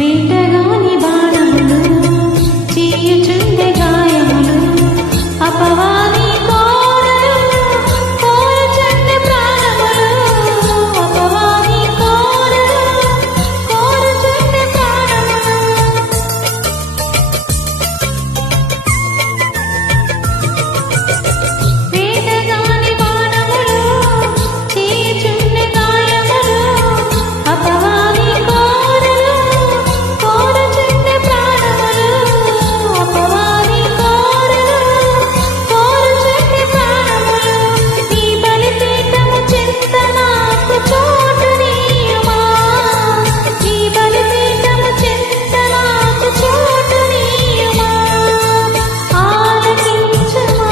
వేటగాని బాణములు చేయుచుండె గాయములు అపవాది కోరలు కోరుచుండె ప్రాణములు అపవాది కోరలు కోరుచుండె ప్రాణములు వేటగాని బాణములు చేయుచుండె గాయములు అపవాది కోరలు కోరుచుండె ప్రాణములు అపవాది కోరలు కోరుచుండె ప్రాణములు నీ బలిపీఠము చెంత నాకు చోటునీయుమా నీ బలిపీఠము చెంత నాకు చోటునీయుమా ఆలకించుమా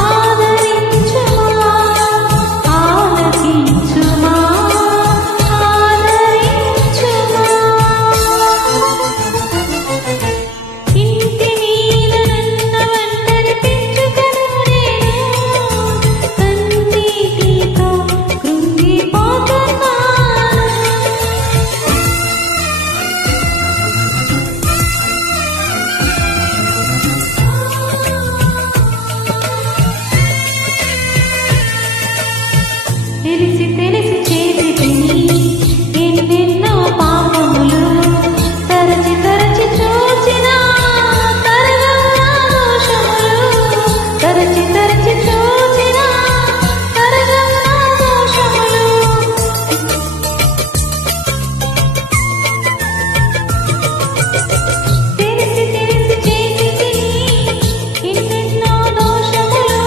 ఆదరించుమా ఆలకించుమా ఆదరించుమా ఇంటి మీద నన్న ఒంటరి పెంచుకను నేను కన్నీటితో కృంగిపోతున్నాను తెలిసి తెలిసి చేసితిని ఎన్నెన్నో పాపములు తరచి తరచి చూచినా తరగవు నా దోషములు తరచి తరచి చూచినా తరగవు నా దోషములు తెలిసి తెలిసి చేసితిని ఎన్నెన్నో దోషములు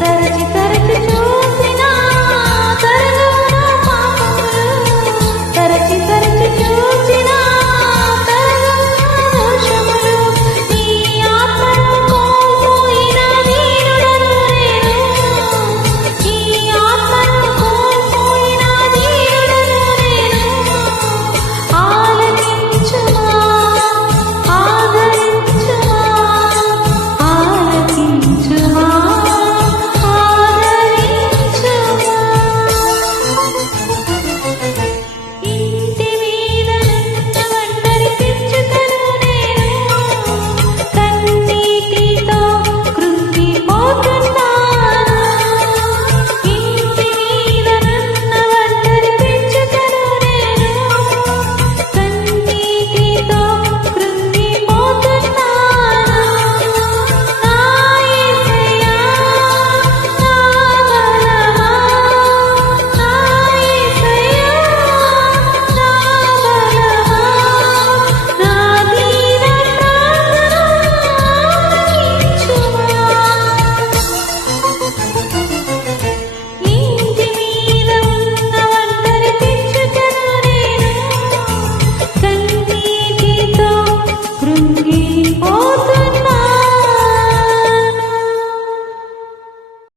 తరచి తరచి చూసినా తరగవు నా పాపములు తరచి తరచి